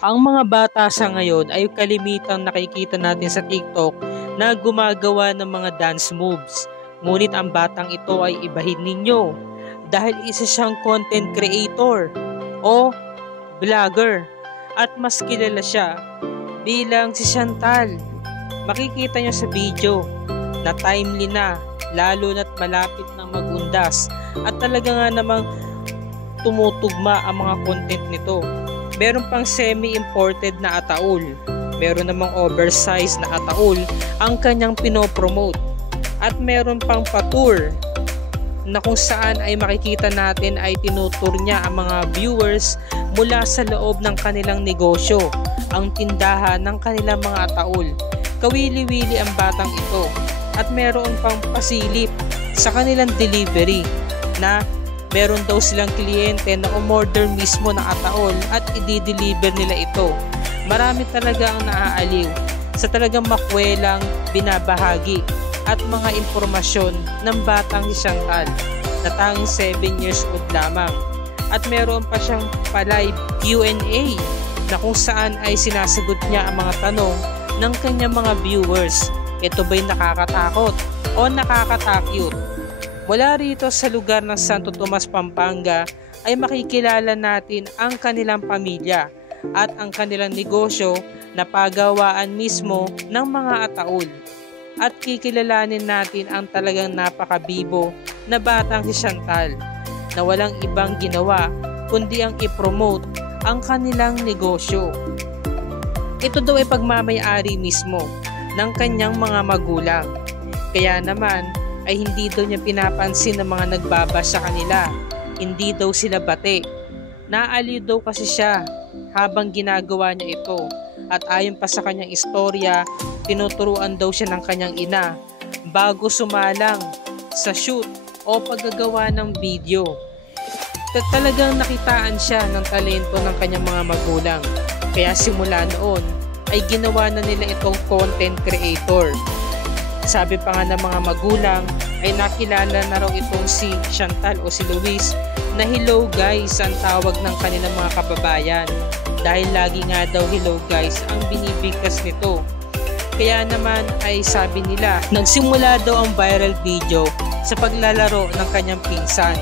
Ang mga bata sa ngayon ay kalimitang nakikita natin sa TikTok na gumagawa ng mga dance moves. Ngunit ang batang ito ay ibahin ninyo dahil isa siyang content creator o vlogger at mas kilala siya bilang si Chantal. Makikita nyo sa video na timely na, lalo na't malapit ng magundas at talaga nga namang tumutugma ang mga content nito. Meron pang semi-imported na ataol, meron namang oversized na ataol ang kanyang pinopromote, at meron pang patour na kung saan ay makikita natin ay tinutur niya ang mga viewers mula sa loob ng kanilang negosyo, ang tindahan ng kanilang mga ataol. Kawili-wili ang batang ito at meron pang pasilip sa kanilang delivery na meron daw silang kliyente na umorder mismo ng ataol at i-deliver nila ito. Marami talaga ang naaaliw sa talagang makwelang binabahagi at mga impormasyon ng batang si Chantal na tanging 7 years old lamang. At meron pa siyang pa-live Q&A na kung saan ay sinasagot niya ang mga tanong ng kanyang mga viewers. Ito ba'y nakakatakot o nakakatakyot? Mula rito sa lugar ng Santo Tomas, Pampanga ay makikilala natin ang kanilang pamilya at ang kanilang negosyo na pagawaan mismo ng mga ataol. At kikilalanin natin ang talagang napakabibo na batang si Chantal na walang ibang ginawa kundi ang i-promote ang kanilang negosyo. Ito daw ay pagmamay-ari mismo ng kanyang mga magulang. Kaya naman ay hindi daw niya pinapansin ng mga nagbaba sa kanila. Hindi daw sila bate. Naaliw daw kasi siya habang ginagawa niya ito. At ayon pa sa kanyang istorya, tinuturuan daw siya ng kanyang ina bago sumalang sa shoot o paggagawa ng video. Talagang nakitaan siya ng talento ng kanyang mga magulang. Kaya simula noon ay ginawa na nila itong content creator. Sabi pa nga ng mga magulang ay nakilala na raw itong si Chantal o si Luis na hello guys ang tawag ng kanilang mga kababayan, dahil lagi nga daw hello guys ang binibigkas nito. Kaya naman ay sabi nila nagsimula daw ang viral video sa paglalaro ng kanyang pinsan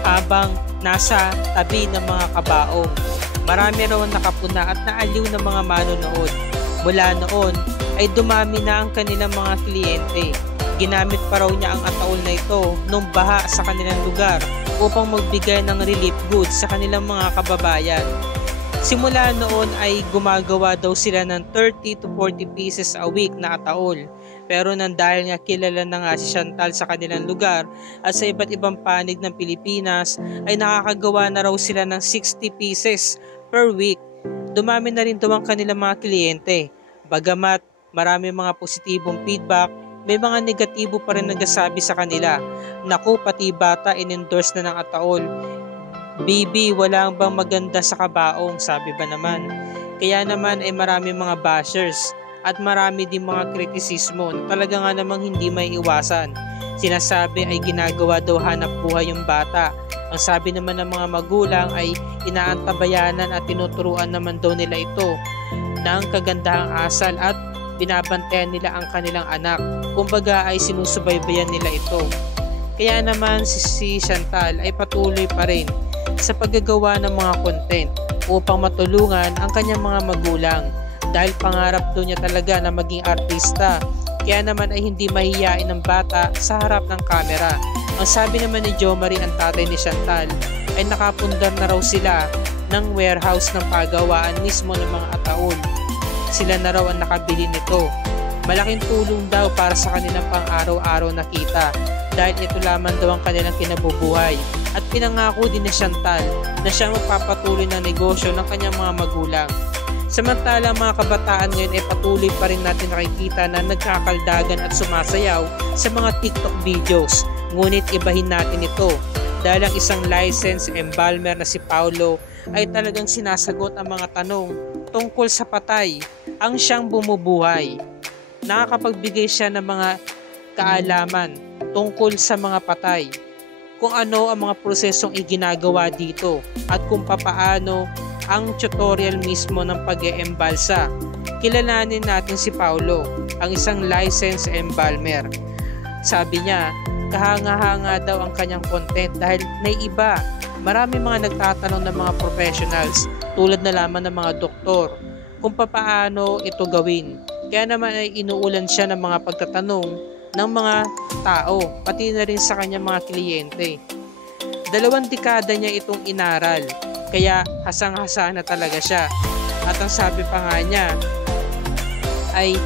habang nasa tabi ng mga kabaong. Marami raw nakapuna at naaliw ng mga manonood. Mula noon ay dumami na ang kanilang mga kliyente. Ginamit pa raw niya ang ataol na ito nung baha sa kanilang lugar upang magbigay ng relief goods sa kanilang mga kababayan. Simula noon ay gumagawa daw sila ng 30 to 40 pieces a week na ataol. Pero nang dahil nga kilala na nga si Chantal sa kanilang lugar at sa iba't ibang panig ng Pilipinas ay nakakagawa na raw sila ng 60 pieces per week. Dumami na rin daw ang kanilang mga kliyente. Bagamat marami mga positibong feedback, may mga negatibo pa rin nagsasabi sa kanila. Naku, pati bata in-endorse na ng ataol. Bibi, wala bang maganda sa kabaong, sabi ba naman. Kaya naman ay marami mga bashers at marami din mga kritisismo na talaga nga namang hindi may iwasan. Sinasabi ay ginagawa daw hanap buhay yung bata. Ang sabi naman ng mga magulang ay inaantabayanan at tinuturuan naman daw nila ito ng kagandahang asal at binabantayan nila ang kanilang anak. Kumbaga ay sinusubaybayan nila ito. Kaya naman si Chantal ay patuloy pa rin sa paggagawa ng mga content upang matulungan ang kanyang mga magulang dahil pangarap doon niya talaga na maging artista. Kaya naman ay hindi mahihiyain ng bata sa harap ng kamera. Ang sabi naman ni Jo Marie, ang tatay ni Chantal, ay nakapundar na raw sila ng warehouse ng pagawaan mismo ng mga ataol. Sila na raw ang nakabili nito. Malaking tulong daw para sa kanilang pang-araw-araw na kita dahil ito lamang daw ang kanilang kinabubuhay. At pinangako din ni Chantal na siya magpapatuloy ng negosyo ng kanyang mga magulang. Samantala mga kabataan ngayon ay patuloy pa rin natin nakikita na nagkakaldagan at sumasayaw sa mga TikTok videos. Ngunit ibahin natin ito dahil ang isang licensed embalmer na si Paulo ay talagang sinasagot ang mga tanong tungkol sa patay ang siyang bumubuhay. Nakakapagbigay siya ng mga kaalaman tungkol sa mga patay, kung ano ang mga prosesong iginagawa dito at kung papaano ang tutorial mismo ng pag-eembalsa. Kilalanin natin si Paulo, ang isang licensed embalmer. Sabi niya, kahanga-hanga daw ang kanyang content dahil naiiba. Marami mga nagtatanong ng mga professionals tulad na lamang ng mga doktor kung papaano ito gawin. Kaya naman ay inuulan siya ng mga pagtatanong ng mga tao, pati na rin sa kanyang mga kliyente. 2 dekada niya itong inaral, kaya hasang-hasa na talaga siya. At ang sabi pa nga niya ay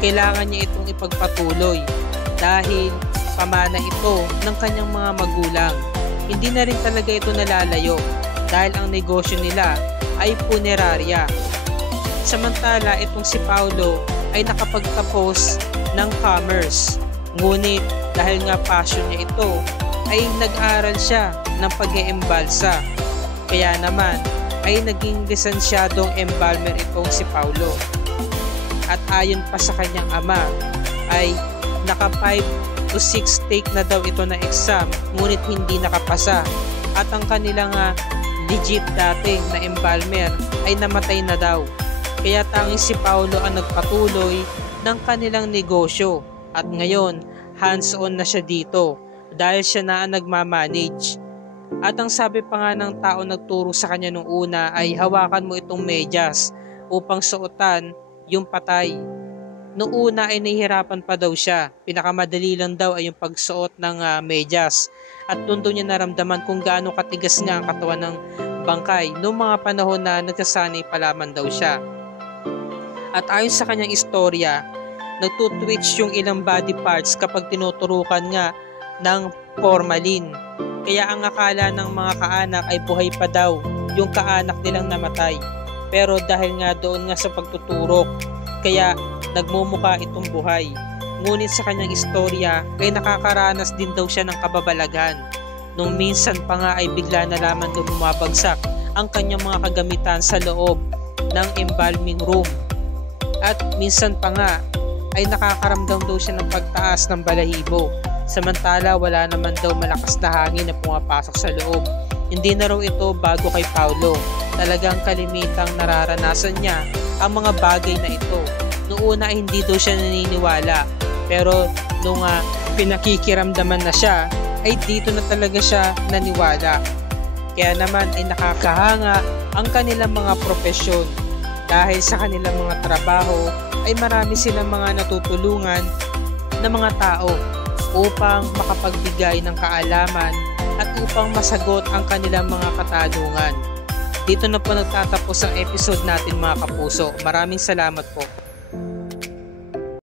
kailangan niya itong ipagpatuloy dahil pamana ito ng kanyang mga magulang. Hindi na rin talaga ito nalalayo dahil ang negosyo nila ay punerarya. Samantala itong si Paulo ay nakapagtapos ng commerce. Ngunit dahil nga passion niya ito, ay nag-aral siya ng pag-eembalsa. Kaya naman ay naging lisensyadong embalmer itong si Paulo. At ayon pa sa kanyang ama ay naka 5 to 6 take na daw ito na exam, ngunit hindi nakapasa. At ang kanilang legit dating na embalmer ay namatay na daw. Kaya tanging si Paulo ang nagpatuloy ng kanilang negosyo at ngayon hands-on na siya dito dahil siya na ang nagmamanage. At ang sabi pa nga ng tao nagturo sa kanya nung una ay hawakan mo itong medyas upang suotan yung patay. Noong una ay nahihirapan pa daw siya. Pinakamadali lang daw ay yung pagsuot ng medyas. At doon niya naramdaman kung gaano katigas nga ang katawan ng bangkay noong mga panahon na nagsasanay pa lamang daw siya. At ayon sa kanyang istorya, nagtutwitch yung ilang body parts kapag tinuturukan nga ng formalin. Kaya ang akala ng mga kaanak ay buhay pa daw yung kaanak nilang namatay. Pero dahil nga doon nga sa pagtuturok, kaya nagmumuka itong buhay. Ngunit sa kanyang istorya ay nakakaranas din daw siya ng kababalaghan. Nung minsan pa nga ay bigla na lamang daw bumabagsak ang kanyang mga kagamitan sa loob ng embalming room. At minsan pa nga ay nakakaramdam daw siya ng pagtaas ng balahibo. Samantala wala naman daw malakas na hangin na pumapasok sa loob. Hindi na raw ito bago kay Paulo. Talagang kalimitang nararanasan niya ang mga bagay na ito. Noong una ay hindi daw siya naniniwala. Pero nung pinakikiramdaman na siya, ay dito na talaga siya naniwala. Kaya naman ay nakakahanga ang kanilang mga propesyon. Dahil sa kanilang mga trabaho ay marami silang mga natutulungan na mga tao upang makapagbigay ng kaalaman at upang masagot ang kanilang mga katanungan. Dito na po nagtatapos ang episode natin mga kapuso. Maraming salamat po.